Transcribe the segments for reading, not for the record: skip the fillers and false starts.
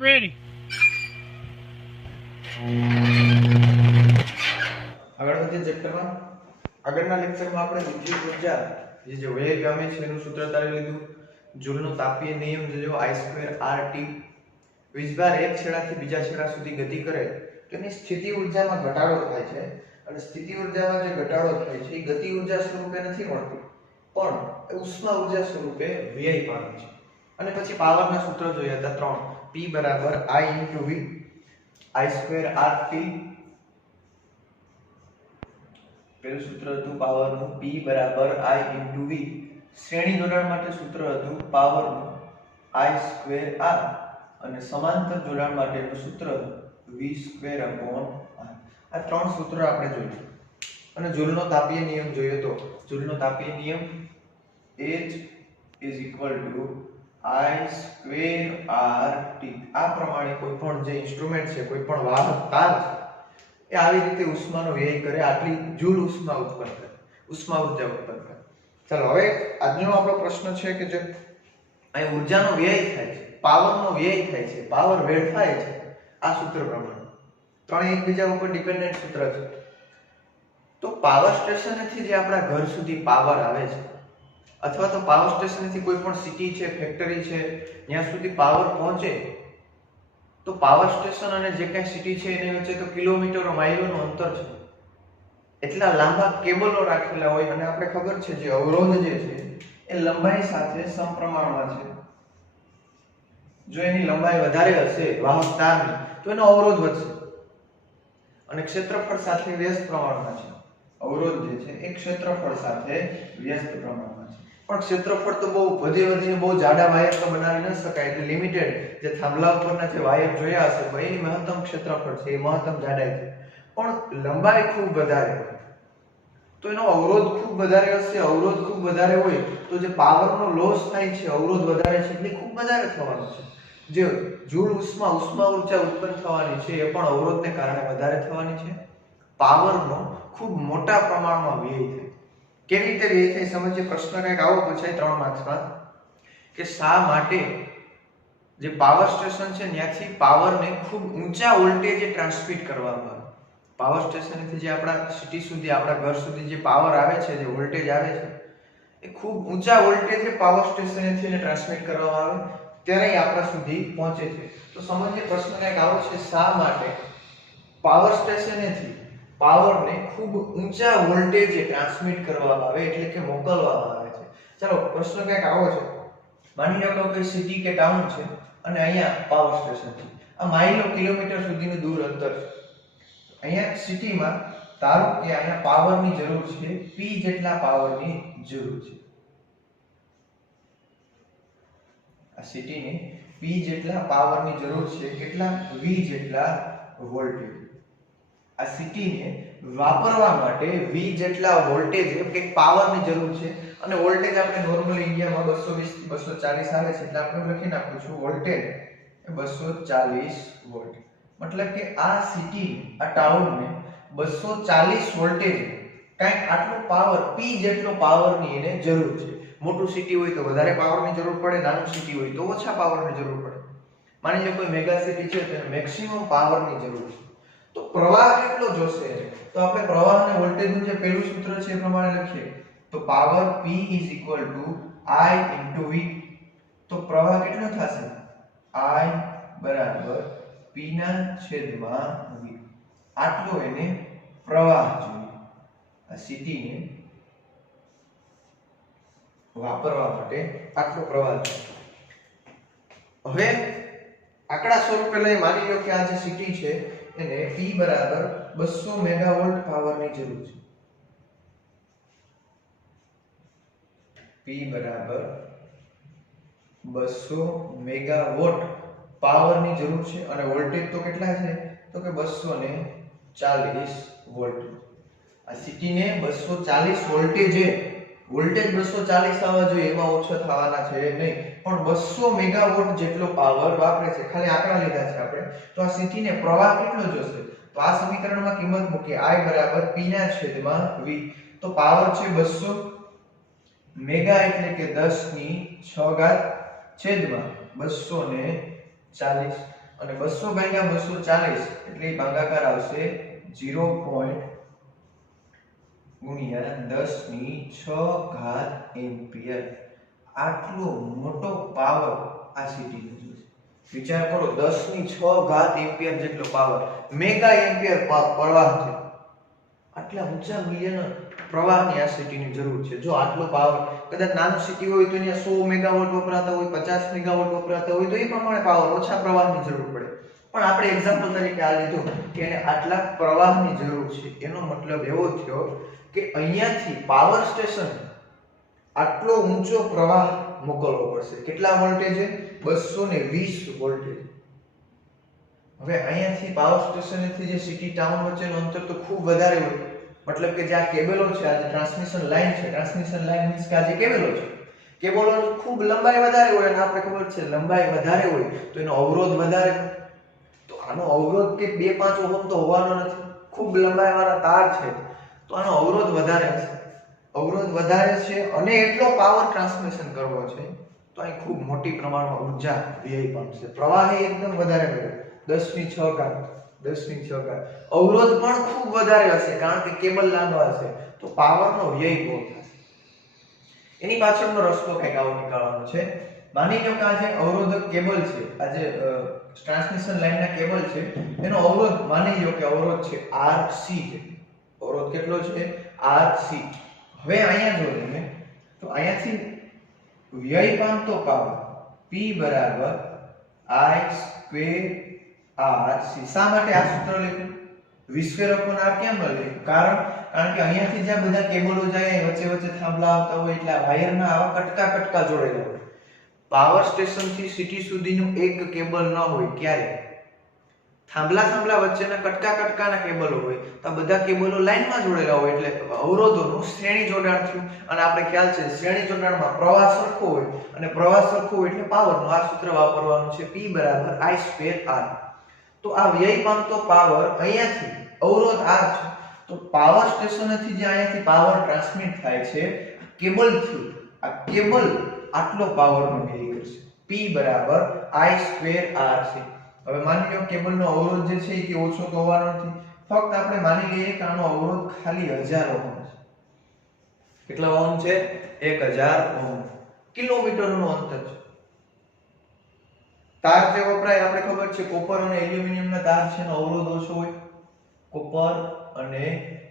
Ready. આગળ વધીએ ચેપ્ટરમાં આગળના લેક્ચરમાં આપણે વિદ્યુત ઉર્જા જે વ્યય પામે છે એનું સૂત્ર તારી લીધું જૂલનો તાપીય નિયમ જો I2RT વીજભાર એક છેડાથી બીજા છેડા સુધી ગતિ કરે તો એની સ્થિતિ ઉર્જામાં ઘટાડો થાય છે અને સ્થિતિ ઉર્જામાં જે ઘટાડો થાય છે એ ગતિ ઉર્જા સ્વરૂપે નથી મળતી પણ ઉષ્મા ઉર્જા સ્વરૂપે વ્યય પામે છે અને પછી પાવરના સૂત્ર જોયા હતા ત્રણ P = I * V I2RT પહેલું સૂત્ર હતું પાવરનું P = I * V શ્રેણી જોડાણ માટે સૂત્ર હતું પાવરનું I2R અને સમાંતર જોડાણ માટેનું સૂત્ર V2/R આ ત્રણ સૂત્રો આપણે જોયું અને જૂલનો તાપીય નિયમ જોયો તો જૂલનો તાપીય નિયમ H = I2RT આ પ્રમાણે કોઈ પણ જે ઇન્સ્ટ્રુમેન્ટ છે કોઈ પણ વાહક તાર છે એ આવી રીતે ઉષ્માનો વ્યય કરે આટલી જૂલ ઉષ્મા ઉત્પન્ન કરે ઉષ્મા ઉર્જા ઉત્પન્ન કરે ચાલો હવે આજનો આપણો પ્રશ્ન છે કે જે અહીં ઉર્જાનો વ્યય થાય છે પાવરનો વ્યય થાય છે પાવર વેડફાય છે આ સૂત્ર પ્રમાણે ત્રણે એકબીજા ઉપર ડિપેન્ડન્ટ સૂત્ર છે તો પાવર સ્ટેશનથી જે આપણા ઘર સુધી પાવર આવે છે અથવા તો પાવર સ્ટેશનથી કોઈ પણ સિટી છે ફેક્ટરી છે ત્યાં સુધી પાવર પહોંચે તો પાવર સ્ટેશન અને જે કઈ સિટી છે એની વચ્ચે તો કિલોમીટરો માઇલોનું અંતર છે એટલા લાંબા કેબલો રાખેલા હોય અને આપણે ખબર છે જે અવરોધ જે છે એ લંબાઈ સાથે સમપ્રમાણમાં છે જો એની લંબાઈ વધારે હશે વાહક તારની તો એનો અવરોધ વધશે અને ક્ષેત્રફળ સાથે વ્યસ્ત પ્રમાણમાં છે અવરોધ જે છે એ ક્ષેત્રફળ સાથે વ્યસ્ત પ્રમાણમાં છે પણ ક્ષેત્રફળ તો બહુ વધીને બહુ જાડા વાયર તો બનાવી ન શકાય એટલે લિમિટેડ જે થાંભલા ઉપરના જે વાયર જોયા હશે એની મહત્તમ ક્ષેત્રફળ છે એ મહત્તમ જાડાઈ છે પણ લંબાઈ ખૂબ વધારે હોય તો એનો અવરોધ ખૂબ વધારે હશે અવરોધ ખૂબ વધારે હોય તો જે પાવરનો લોસ થાય છે અવરોધ વધારે છે એટલે ખૂબ વધારે થવાનો છે જે જૂલ ઉષ્મા ઉર્જા ઉત્પન્ન થવાની છે એ પણ અવરોધને કારણે વધારે થવાની છે પાવરનો ખૂબ મોટા પ્રમાણમાં વ્યય થાય કેવી રીતે વ્યય થાય સમજીએ પ્રશ્ન કંઈક આવો પૂછાય 3 માર્ક્સમાં કે શા માટે જે પાવર સ્ટેશન છે ત્યાંથી પાવરને ખૂબ ઊંચા વોલ્ટેજે ટ્રાન્સમિટ કરવામાં આવે પાવર સ્ટેશનથી જે આપણા સિટી સુધી આપણા ઘર સુધી જે પાવર આવે છે જે વોલ્ટેજ આવે છે એ ખૂબ ઊંચા વોલ્ટેજે પાવર સ્ટેશનથી ટ્રાન્સમિટ કરવામાં આવે ત્યારે આપણા સુધી પહોંચે છે તો સમજીએ પ્રશ્ન કંઈક આવો છે શા માટે પાવર સ્ટેશનથી પાવરને ખૂબ ઊંચા વોલ્ટેજે ટ્રાન્સમિટ કરવામાં આવે એટલે કે મોકલવામાં આવે છે ચાલો પ્રશ્ન કંઈક આવો છે માની લો કે કોઈ સિટી કે ટાઉન છે અને અહીંયા પાવર સ્ટેશન છે આ માઇલો કિલોમીટર સુધીનું દૂર અંતર છે અહીંયા સિટીમાં ધારો કે અહીંયા પાવરની જરૂર છે P જેટલા પાવરની જરૂર છે આ સિટીને P જેટલા પાવરની જરૂર છે કેટલા V જેટલા વોલ્ટેજ આ સિટીને વાપરવા માટે V જેટલા વોલ્ટેજ કે પાવરની જરૂર છે અને વોલ્ટેજ આપણે નોર્મલી ઇન્ડિયામાં 220 થી 240 આવે છે એટલે આપણે લખી નાખું છું વોલ્ટેજ એ 240 વોલ્ટ મતલબ કે આ સિટી આ ટાઉનને 240 વોલ્ટેજ કંઈક આટલો પાવર P જેટલો પાવરની એને જરૂર છે મોટું સિટી હોય તો વધારે પાવરની જરૂર પડે નાનું સિટી હોય તો ઓછા પાવરની જરૂર પડે માની લો કોઈ મેગા સિટી છે તો એને મેક્સિમમ પાવરની જરૂર છે તો પ્રવાહ કેટલો જોશે તો આપણે પ્રવાહ અને વોલ્ટેજનું જે પહેલું સૂત્ર છે એ પ્રમાણે લખીએ તો પાવર P = I * V તો પ્રવાહ કેટલો થશે I = P / V આટલો એને પ્રવાહ જોઈએ આ સિટીને વાપરવા માટે આટલો પ્રવાહ જોઈએ હવે આંકડા સ્વરૂપે લઈ માની લો કે આ જે સિટી છે એને P = 200 મેગાવોલ્ટ પાવરની જરૂર છે P = 200 મેગાવોટ પાવરની જરૂર છે અને વોલ્ટેજ તો કેટલા છે તો કે 240 વોલ્ટ આ સિટીને 240 વોલ્ટેજ 240 આવવા જોઈએ એમાં ઓછો થવાના છે નહીં પણ 200 મેગાવોટ જેટલો પાવર વાપરે છે ખાલી આંકડા લીધા છે આપણે તો આ સિટીને પ્રવાહ કેટલો જોશે તો આ સમીકરણમાં કિંમત મૂકીએ I = P / V તો પાવર છે 200 મેગા એટલે કે 10 ની 6 ઘાત છેદમાં 240 અને 200 ભાગ્યા 240 એટલે ભાગાકાર આવશે 0. ગુણ્યા 10⁶ એમ્પિયર. આટલો મોટો પાવર આ સિટીનો છે. વિચાર કરો 10⁶ એમ્પિયર જેટલો પાવર, મેગા એમ્પિયર પ્રવાહ છે. આટલા ઊંચા મૂલ્યના પ્રવાહની આ સિટીની જરૂર છે. જો આટલો પાવર કદાચ નાનું સિટી હોય તો અહીંયા 100 મેગાવોટ વપરાતા હોય, 50 મેગાવોટ વપરાતા હોય તો એ પ્રમાણે પાવર ઓછા પ્રવાહની જરૂર પડે. પણ આપણે એક્ઝામ્પલ તરીકે આ લીધું કે એને આટલા પ્રવાહની જરૂર છે. એનો મતલબ એવો થયો કે અહીંયાથી પાવર સ્ટેશન આટલો ઊંચો પ્રવાહ મોકલવો પડશે. કેટલા વોલ્ટેજ? 220 વોલ્ટેજ. હવે અહીંયાથી પાવર સ્ટેશનથી જે સિટી ટાઉન વચ્ચેનું અંતર તો ખૂબ વધારે હોય. મતલબ કે જે આ કેબલો છે, આ જે ટ્રાન્સમિશન લાઈન છે, ટ્રાન્સમિશન લાઈન મીન્સ કે આ જે કેબલો છે, કેબલોની ખૂબ લંબાઈ વધારે હોય અને આપણે ખબર છે લંબાઈ વધારે હોય તો એનો અવરોધ વધારે હોય. તો આનો અવરોધ કે 2-5 ઓહમ તો હોવાનો નથી. ખૂબ લંબાઈ વાળા તાર છે તો આનો અવરોધ વધારે હશે. અવરોધ વધારે છે અને એટલો પાવર ટ્રાન્સમિશન કરવો છે તો અહીં ખૂબ મોટી પ્રમાણમાં ઊર્જા વ્યય પામશે. પ્રવાહ એકદમ વધારે વહે 10⁶. અવરોધ પણ ખૂબ વધારે હશે કારણ કે કેબલ લાંબા હશે તો પાવરનો વ્યય બહુ થશે. એની પાછળનો રસ્તો કંઈક આવો નીકાળવાનો છે. માની લો કે આ જે અવરોધક કેબલ છે, આ જે ટ્રાન્સમિશન લાઈનના કેબલ છે, એનો અવરોધ માની લો કે અવરોધ છે RC છે. અવરોધ કેટલો છે? RC. હવે અહીંયા જો તમે તો અહીંયાથી વ્યય પામતો પાવર P બરાબર I²RC. શા માટે આ સૂત્ર લખ્યું? V²/R કેમ લખ્યું? કારણ કે અહીંયાથી જ્યાં બધા કેબલો જાય વચ્ચે વચ્ચે થાંભલા આવતા હોય એટલે આ વાયરના આવા કટકા જોડેલા હોય. પાવર સ્ટેશન થી સિટી સુધીનું એક કેબલ ન હોય ક્યારે થાંભલા વચ્ચેના કટકાના કેબલો હોય તો આ બધા કેબલો લાઈનમાં જોડેલા હોય એટલે અવરોધોનું શ્રેણી જોડાણ થયું. અને આપણે ખ્યાલ છે શ્રેણી જોડાણમાં પ્રવાહ સરખો હોય અને પ્રવાહ સરખો હોય એટલે પાવરનું આ સૂત્ર વાપરવાનું છે P બરાબર I²R. તો આ વ્યય પામતો પાવર અહીંયાથી અવરોધ R છે તો પાવર સ્ટેશનથી જે અહીંયાથી પાવર ટ્રાન્સમિટ થાય છે કેબલ થ્રુ, આ કેબલ આટલો પાવરનો વ્યય કરશે. P બરાબર I²R છે. હવે માની લો કેબલનો અવરોધ જે છે એ ઓછો તો હોવાનો નથી. ફક્ત આપણે માની લઈએ કે આનો અવરોધ ખાલી 1000 ઓહમ છે. કેટલા ઓહમ છે? 1000 ઓહમ. કિલોમીટરનું અંતર છે. તાર જે વપરાય આપણે ખબર છે કોપર અને એલ્યુમિનિયમના તાર છે એનો અવરોધ ઓછો હોય. કોપર અને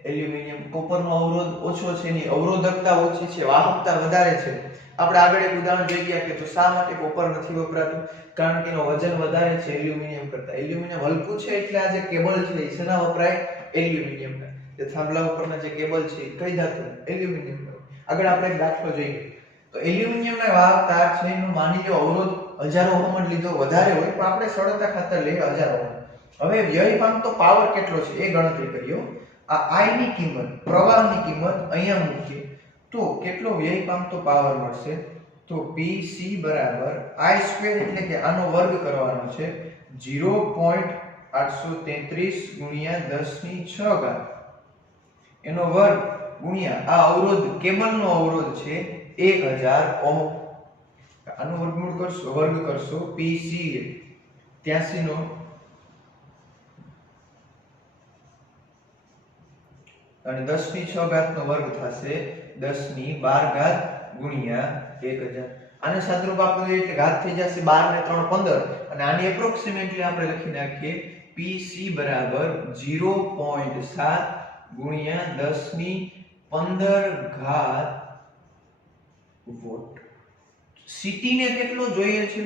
એલ્યુમિનિયમ, કોપરનો અવરોધ ઓછો છે, એની અવરોધકતા ઓછી છે, વાહકતા વધારે છે. આપણે આગળ એક ઉદાહરણ જોઈ ગયા કે તો શા માટે કોપર નથી વપરાતું? કારણ કે એનું વજન વધારે છે એલ્યુમિનિયમ કરતા. એલ્યુમિનિયમ હલકું છે એટલે આ જે કેબલ છે એ શેના વપરાય? એલ્યુમિનિયમના. જે થાંભલા ઉપરના જે કેબલ છે એ કઈ ધાતુના? એલ્યુમિનિયમના. આગળ આપણે એક દાખલો જોઈએ તો એલ્યુમિનિયમના વાહક તાર છે એનો માની લો અવરોધ 1000 ઓહમ જ લીધો, વધારે હોય પણ આપણે સરળતા ખાતર લઈએ 1000 ઓહમ. હવે વ્યય પામતો પાવર કેટલો છે એ ગણતરી કરીએ. આ I ની કિંમત, પ્રવાહની કિંમત અહીંયા મૂકીએ તો કેટલો વ્યય પામતો પાવર મળશે? તો PC બરાબર I² એટલે કે આનો વર્ગ કરવાનો છે 0.833 ગુણ્યા 10⁶. એનો વર્ગ ગુણ્યા આ અવરોધ, કેબલનો અવરોધ છે 1000 ઓહમ. આનો વર્ગ કરશો PC 83 નો અને 10⁶ નો વર્ગ થશે 10⁻12 ગુણ્યા 1000. આને સાદરૂપ આપવું એટલે ઘાત થઈ જશે 12 ને 3 15 અને આની એપ્રોક્સિમેટલી આપણે લખી નાખીએ PC બરાબર 0.7 ગુણ્યા 10⁻15 વોટ. સિટીને કેટલો જોઈએ છે?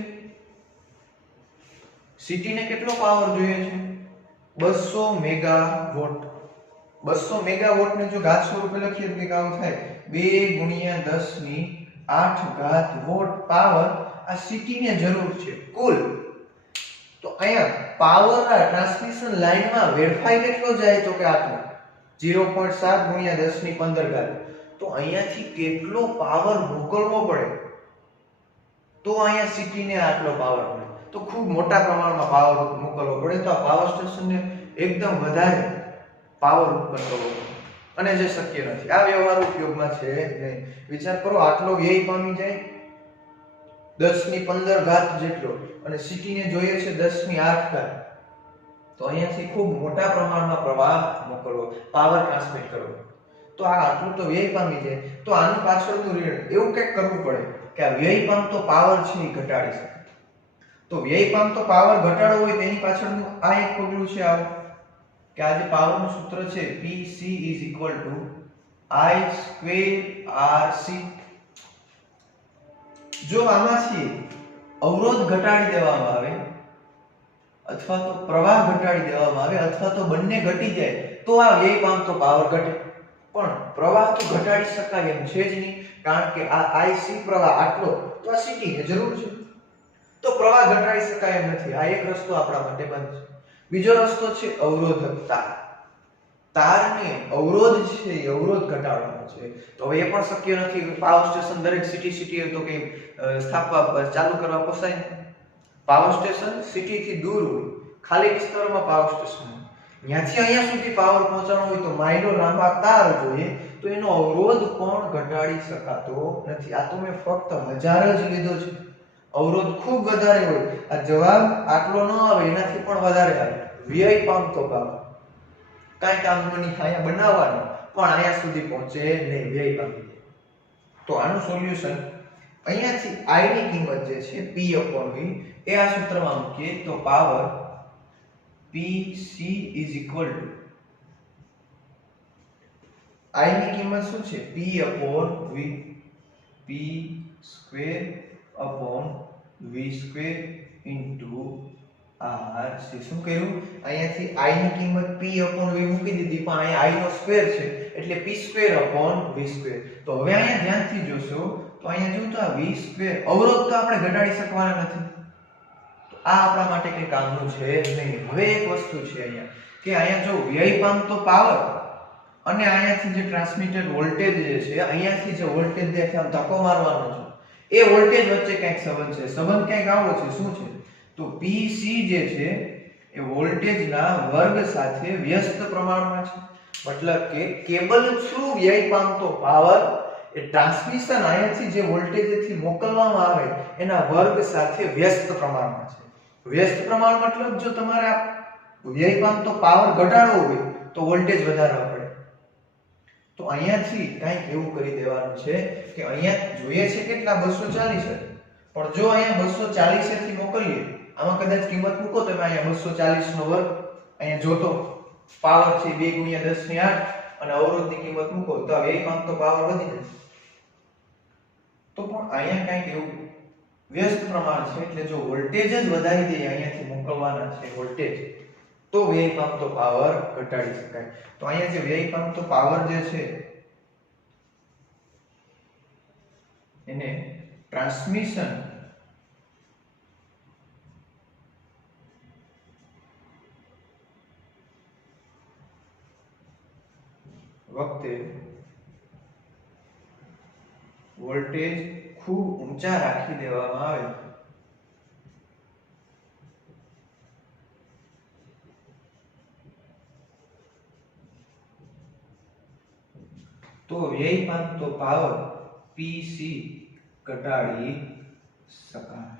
સિટીને કેટલો પાવર જોઈએ છે? 200 મેગાવોટ. 200 મેગાવોટ ને જો ઘાત સ્વરૂપે લખીએ તો આવું થાય 2 ગુણ્યા 10⁸ વોટ પાવર આ સિટીને જરૂર છે કુલ. તો અહીંયા પાવરના ટ્રાન્સમિશન લાઈનમાં વેડફાઈ કેટલો જાય તો કે આટલો 0.7 ગુણ્યા 10⁻15. તો અહીંયાથી કેટલો પાવર મોકલવો પડે તો અહીંયા સિટીને આટલો પાવર મળે? તો ખૂબ મોટા પ્રમાણમાં પાવર મોકલવો પડે. તો આ પાવર સ્ટેશનને એકદમ વધારે પાવર ઉત્પન્ન કરવો અને જે શક્ય નથી. આ વ્યવહાર ઉપયોગમાં છે નહીં. વિચાર કરો આટલો વ્યય પામી જાય 10⁻15 જેટલો અને સિટીને જોઈએ છે 10⁸ તો અહીંયાથી ખૂબ મોટા પ્રમાણમાં પ્રવાહ મોકલવો, પાવર ટ્રાન્સમિટ કરવો. તો આ આટલું તો વ્યય પામી જાય. તો આનું પાછળનું રીઝન એવું કંઈક કરવું પડે કે આ વ્યય પામતો પાવર છે એ ઘટાડી શકે. તો વ્યય પામતો પાવર ઘટાડવો હોય તેની પાછળનું આ એક પગલું છે આવું કે આ જે પાવરનું સૂત્ર છે PC = I²RC. જો આમાંથી અવરોધ ઘટાડી દેવામાં આવે અથવા તો પ્રવાહ ઘટાડી દેવામાં આવે અથવા તો બંને ઘટી જાય તો આ વ્યય પામતો પાવર ઘટે. પણ પ્રવાહ તો ઘટાડી શકાય એમ છે જ નહીં, કારણ કે આ IC પ્રવાહ આટલો તો આ CT ની જરૂર છે, તો પ્રવાહ ઘટાડી શકાય એમ નથી. આ એક રસ્તો આપણા માટે બંધ છે. બીજો રસ્તો છે અવરોધકતા. તારને અવરોધ છે એ અવરોધ ઘટાડવાનો છે. તો હવે એ પણ શક્ય નથી કે પાવર સ્ટેશન દરેક સિટી તો કે સ્થાપવા ચાલુ કરવા પોસાય નહીં. પાવર સ્ટેશન સિટી થી દૂર હોય, ખાલી વિસ્તારોમાં પાવર સ્ટેશન હોય, ત્યાંથી અહીંયા સુધી પાવર પહોંચાડવો હોય તો માઇલો લાંબા તાર જોઈએ, તો એનો અવરોધ પણ ઘટાડી શકાતો નથી. આ તો મેં ફક્ત 1000 જ લીધો છે. અવરોધ ખૂબ વધારે હોય, આ જવાબ આટલો ન આવે, એનાથી પણ વધારે આવે. વ્યય પામતો પાવર કાંઈ કામનો નહીં, અહીંયા બનાવવાનો પણ અહીંયા સુધી પહોંચે નહીં, વ્યય પામી જાય. તો આનું સોલ્યુશન અહીંયાથી I ની કિંમત જે છે P/V એ આ સૂત્રમાં મૂકીએ તો પાવર PC I ની કિંમત શું છે P/V, P²/V² RC. શું કર્યું? અહીંયાથી I ની કિંમત P/V મૂકી દીધી, પણ અહીંયા I નો સ્ક્વેર છે એટલે P²/V². તો હવે અહીંયા ધ્યાનથી જોશો તો અહીંયા જો તો આ V² અવરોધ તો આપણે ઘટાડી શકવાના નથી, તો આ આપણા માટે કઈ કામનું છે નહીં. હવે એક વસ્તુ છે અહીંયા કે અહીંયા જો વ્યય પામતો પાવર અને અહીંયાથી જે ટ્રાન્સમિટેડ વોલ્ટેજ જે છે, અહીંયાથી જે વોલ્ટેજ દેખાય આમ ધક્કો મારવાનો છે, એ વોલ્ટેજ વચ્ચે કંઈક સંબંધ છે. સંબંધ કંઈક આવો છે. શું છે? તો PC જે છે એ વોલ્ટેજના વર્ગ સાથે વ્યસ્ત પ્રમાણમાં છે. મતલબ કે કેબલ થ્રુ વ્યય પામતો પાવર એ ટ્રાન્સમિશન અહીંયાથી જે વોલ્ટેજથી મોકલવામાં આવે એના વર્ગ સાથે વ્યસ્ત પ્રમાણમાં છે. વ્યસ્ત પ્રમાણ મતલબ જો તમારે આ વ્યય પામતો પાવર ઘટાડવો હોય તો વોલ્ટેજ વધારવા પડે. તો અહીંયાથી કંઈક એવું કરી દેવાનું છે કે અહીંયા જોઈએ છે કેટલા 240 છે, પણ જો અહીંયા 240 થી મોકલીએ, આમાં કદાચ કિંમત મૂકો તમે અહીંયા 240 નો વર્ગ, અહીંયા જોતો પાવર છે 2 × 10⁸ અને અવરોધની કિંમત મૂકો તો આ વ્યય પામતો પાવર વધી જશે. તો પણ અહીંયા કંઈક એવું વ્યસ્ત પ્રમાણ છે એટલે જો વોલ્ટેજ જ વધારી દઈએ, અહીંયાથી મોકલવાના છે વોલ્ટેજ, તો વ્યય પામતો પાવર ઘટાડી શકાય. તો અહીંયા જે વ્યય પામતો પાવર જે છે એને ટ્રાન્સમિશન વખતે વોલ્ટેજ ખૂબ ઊંચા રાખી દેવામાં આવે તો વ્યય પામતો પાવર PC ઘટાડી શકાય.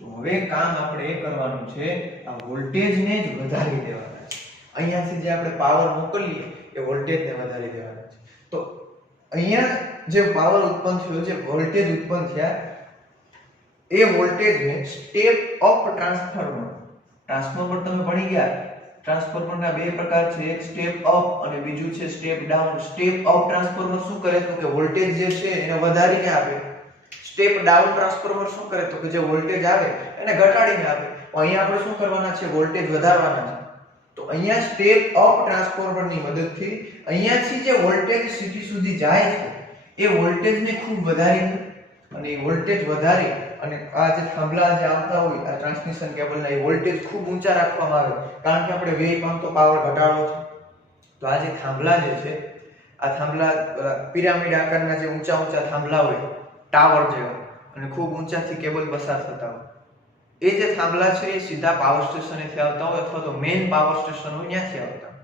તો હવે કામ આપણે એ કરવાનું છે, આ વોલ્ટેજને જ વધારી દેવાના છે. અહીંયાથી જે આપણે પાવર મોકલીએ એ વોલ્ટેજને વધારી દેવાના છે. તો અહીંયા જે પાવર ઉત્પન્ન થયો, જે વોલ્ટેજ ઉત્પન્ન થયા, એ વોલ્ટેજને સ્ટેપ અપ ટ્રાન્સફોર્મર તમે ભણી ગયા. ટ્રાન્સફોર્મરના બે પ્રકાર છે, એક સ્ટેપ અપ અને બીજું છે step down. Step up transformer શું કરે તો કે વોલ્ટેજ જે છે એને વધારીને આપે. સ્ટેપ ડાઉન ટ્રાન્સફોર્મર શું કરે તો કે જે વોલ્ટેજ આવે એને ઘટાડીને આપે. અહીંયા આપણે શું કરવાના છે? વોલ્ટેજ વધારવાના છે. તો અહીંયા સ્ટેપ અપ ટ્રાન્સફોર્મરની મદદથી અહીંયાથી જે વોલ્ટેજ સિટી સુધી જાય છે એ વોલ્ટેજને ખૂબ વધારીને અને એ વોલ્ટેજ વધારી અને આ જે થાંભલા જે આવતા હોય આ ટ્રાન્સમિશન કેબલના, એ વોલ્ટેજ ખૂબ ઊંચા રાખવામાં આવે, કારણ કે આપણે વ્યય પામતો પાવર ઘટાડવો છે. તો આ જે થાંભલા જે છે, આ થાંભલા પિરામિડ આકારના જે ઊંચા ઊંચા થાંભલા હોય ટાવર જેવા, અને ખૂબ ઊંચાથી કેબલ પસાર થતા હોય, એ જે થાંભલા છે એ સીધા પાવર સ્ટેશનેથી આવતા હોય અથવા તો મેઇન પાવર સ્ટેશન હોય ત્યાંથી આવતા હોય.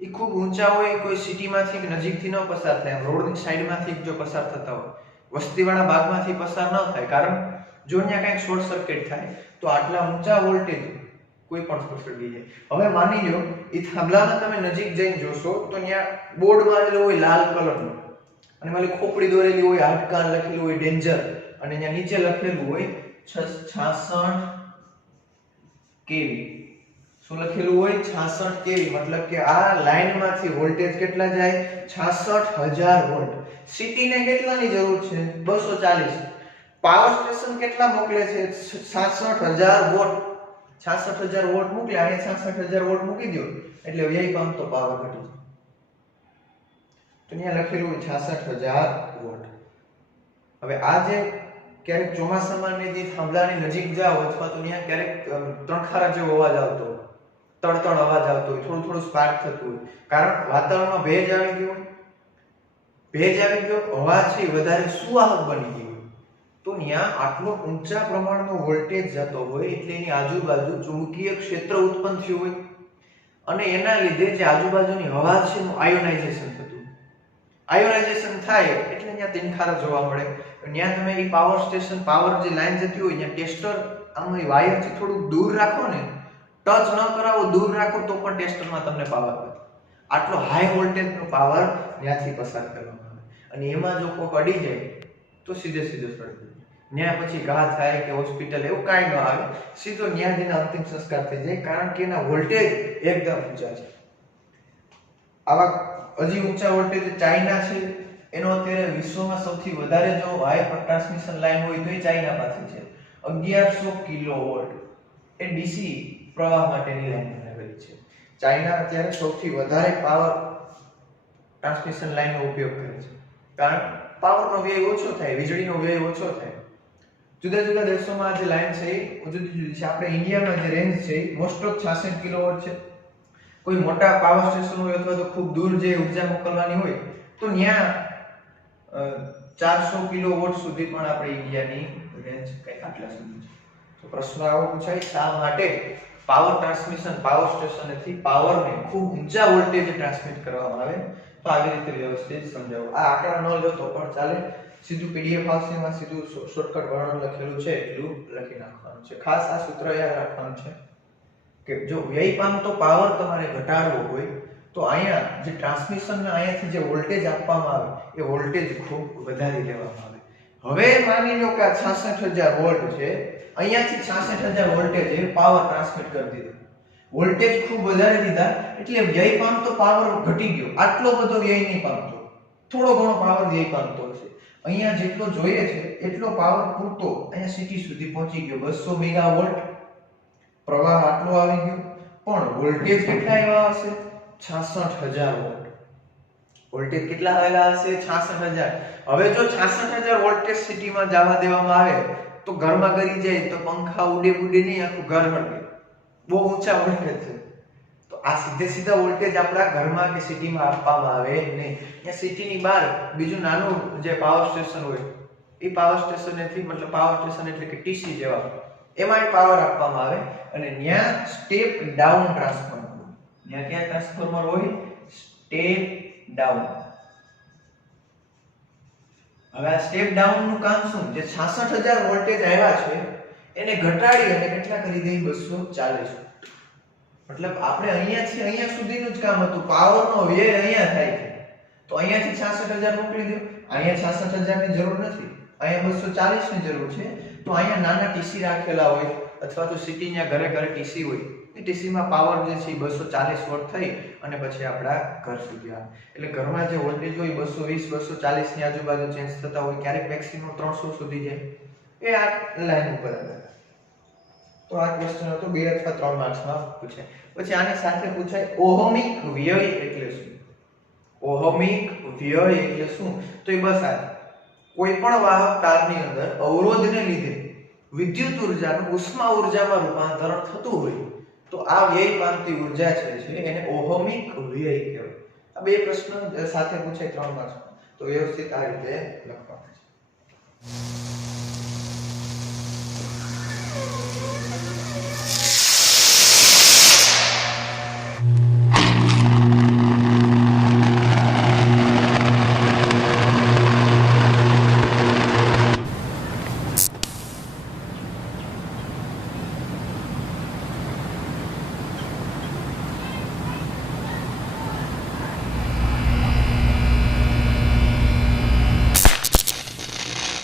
એ ખૂબ ઊંચા હોય, કોઈ સિટીમાંથી નજીકથી ન પસાર થાય, રોડની સાઈડમાંથી જો પસાર થતા હોય, વસ્તીવાળા ભાગમાંથી પસાર ન થાય, કારણ જો અહીંયા કંઈક શોર્ટ સર્કિટ થાય તો આટલા ઊંચા વોલ્ટેજ કોઈ પણ સળગી જાય. હવે માની લો એ થાંભલામાં તમે નજીક જઈને જોશો તો ત્યાં બોર્ડ મારેલો હોય લાલ કલરનો અને મારી ખોપડી દોરેલી હોય, હાડકાં લખેલું હોય ડેન્જર, અને અહીંયા નીચે લખેલું હોય 66 કેવી. શું લખેલું હોય? 66 કેવી. મતલબ કે આ લાઈનમાંથી વોલ્ટેજ કેટલા જાય? 66000 વોલ્ટ. સિટીને કેટલાની જરૂર છે? 240. પાવર સ્ટેશન કેટલા મોકલે છે? 66000 વોટ. 66000 વોટ મોકલે, અહીંયા 66000 વોટ મૂકી દો એટલે વ્યય પામતો પાવર ઘટી જાય. તો અહીંયા લખેલું હોય 66000 વોટ. હવે આ જે ક્યારેક ચોમાસામાં ને જે થાંભલાની નજીક જાઓ અથવા તો ત્યાં ક્યારેક ત્રણખારા જેવો અવાજ આવતો હોય, તડતડ અવાજ આવતો હોય, થોડું થોડું સ્પાર્ક થતું હોય, કારણ વાતાવરણમાં ભેજ આવી ગયો હોય. ભેજ આવી ગયો, હવા છે વધારે સુવાહક બની ગઈ હોય, તો ત્યાં આટલો ઊંચા પ્રમાણનો વોલ્ટેજ જતો હોય એટલે એની આજુબાજુ ચુંબકીય ક્ષેત્ર ઉત્પન્ન થયું હોય અને એના લીધે જે આજુબાજુની હવા છે એનું આયોનાઇઝેશન થતું. આયોનાઇઝેશન થાય એટલે અહીંયા તીનખારા જોવા મળે. ત્યાં તમે એ પાવર સ્ટેશન, પાવર જે લાઈન જતી હોય ત્યાં ટેસ્ટર આમ વાયરથી થોડુંક દૂર રાખો ને, ટચ ન કરાવો, દૂર રાખો તો પણ ટેસ્ટરમાં તમને પાવર મળે. આટલો હાઈ વોલ્ટેજનો પાવર ત્યાંથી પસાર કરવામાં આવે અને એમાં જો કોઈ અડી જાય તો સીધે સીધો સળગી જાય. ત્યાં પછી ઘા થાય કે હોસ્પિટલ એવું કાંઈ ન આવે, સીધો ત્યાં જઈને અંતિમ સંસ્કાર થઈ જાય, કારણ કે એના વોલ્ટેજ એકદમ ઊંચા છે. આવા હજી ઊંચા વોલ્ટેજ ચાઇના છે, એનો અત્યારે વિશ્વમાં સૌથી વધારે જો હાઈ ટ્રાન્સમિશન લાઈન હોય તો એ ચાઇના પાસે છે. 1100 કિલોવોલ્ટ એ ડીસી પ્રવાહ માટેની લાઈન બનાવેલી છે. ચાઇના અત્યારે સૌથી વધારે પાવર ટ્રાન્સમિશન લાઈનનો ઉપયોગ કરે છે, કારણ પાવરનો વ્યય ઓછો થાય, વીજળીનો વ્યય ઓછો થાય. જુદા જુદા દેશોમાં જે લાઈન છે એ જુદી જુદી છે. આપણે ઇન્ડિયામાં જે રેન્જ છે એ મોસ્ટ ઓફ 66 કિલોવોટ છે. કોઈ મોટા પાવર સ્ટેશન હોય અથવા તો ખૂબ દૂર જે ઉર્જા મોકલવાની હોય તો ત્યાં 400 કિલોવોટ સુધી પણ આપણે ઇન્ડિયાની રેન્જ કંઈક આટલા સુધી છે. તો પ્રશ્ન આવો પૂછાય, શા માટે પાવર ટ્રાન્સમિશન, પાવર સ્ટેશનથી પાવરને ખૂબ ઊંચા વોલ્ટેજે ટ્રાન્સમિટ કરવામાં આવે? તો આવી રીતે વ્યવસ્થિત સમજાવો. આ આંકડા ન લો તો પણ ચાલે, સીધું પીડીએફ આવશે, એમાં સીધું શોર્ટકટ વર્ણન લખેલું છે એટલું લખી નાખવાનું છે. ખાસ આ સૂત્ર યાદ રાખવાનું છે કે જો વ્યય પામતો પાવર તમારે ઘટાડવો હોય તો અહીંયા જે ટ્રાન્સમિશનના અહીંયાથી જે વોલ્ટેજ આપવામાં આવે એ વોલ્ટેજ ખૂબ વધારી લેવામાં આવે. હવે માની લો કે આ 66000 વોલ્ટ છે, અહીંયાથી 66000 વોલ્ટેજ એ પાવર ટ્રાન્સમિટ કરી દીધો, વોલ્ટેજ ખૂબ વધારી દીધા એટલે વ્યય પામતો પાવર ઘટી ગયો. આટલો બધો વ્યય નહીં પામતો, થોડો ઘણો પાવર વ્યય પામતો હશે. અહીંયા જેટલો જોઈએ છે એટલો પાવર પૂરતો અહીંયા સિટી સુધી પહોંચી ગયો. 200 મેગાવોલ્ટ પ્રવાહ આટલો આવી ગયો, પણ વોલ્ટેજ કેટલા આવ્યા હશે? 66000 વોલ્ટ. વોલ્ટેજ કેટલા આવેલા હશે? 66000. હવે જો 66000 વોલ્ટેજ સિટીમાં જવા દેવામાં આવે તો ઘરમાં ગરી જાય તો પંખા ઉડે નહીં, આખું ઘર હળગે. બહુ ઊંચા વોલ્ટેજ છે. તો આ સીધે સીધા વોલ્ટેજ આપણા ઘરમાં કે સિટીમાં આપવામાં આવે નહીં. ત્યાં સિટીની બહાર બીજું નાનું જે પાવર સ્ટેશન હોય એ પાવર સ્ટેશનથી, મતલબ પાવર સ્ટેશન એટલે કે ટીસી જેવા, એમાં પાવર આપવામાં આવે અને ત્યાં સ્ટેપ ડાઉન ટ્રાન્સફોર્મર હોય. ત્યાં ક્યાં ટ્રાન્સફોર્મર હોય? Step down. હવે આ સ્ટેપ ડાઉન નું કામ શું? જે 66000 વોલ્ટેજ આવ્યા છે એને ઘટાડી અને કેટલા કરી દે? 240. મતલબ આપણે અહીંયાથી અહીંયા સુધીનું જ કામ હતું, પાવરનો વ્યય અહીંયા થાય છે તો અહીંયાથી 66000 મોકલી દો. અહીંયા 66000 ની જરૂર નથી, અહીંયા 240 ની જરૂર છે. તો અહીંયા નાના ટીસી રાખેલા હોય અથવા તો સિટીના ઘરે ઘરે ટીસી હોય, એ ટીસીમાં પાવર જે છે 240 વોટ થઈ અને પછી આપણા ઘર સુધી આવે. એટલે ઘરમાં જે વોલ્ટેજ હોય 220 240 ની આજુબાજુ ચેન્જ થતા હોય, ક્યારેક મેક્સિમમ 300 સુધી જાય. એ આ લાઈન ઉપર આવે. તો આ ક્વેશ્ચન હતો 2 અથવા 3 માર્ક્સમાં પૂછાય. પછી આની સાથે પૂછાય ઓહમિક વ્યય એટલે શું? ઓહમિક વ્યય એટલે શું? તો એ બસ આ કોઈ પણ વાહક તારની અંદર અવરોધને લીધે વિદ્યુત ઉર્જાનું ઉષ્મા ઉર્જામાં રૂપાંતરણ થતું હોય તો આ વ્યય પામતી ઉર્જા છે એને ઓહમિક વ્યય કહેવાય. આ બે પ્રશ્ન સાથે પૂછાય 3 માર્ક્સમાં, તો વ્યવસ્થિત આ રીતે લખવાનું છે.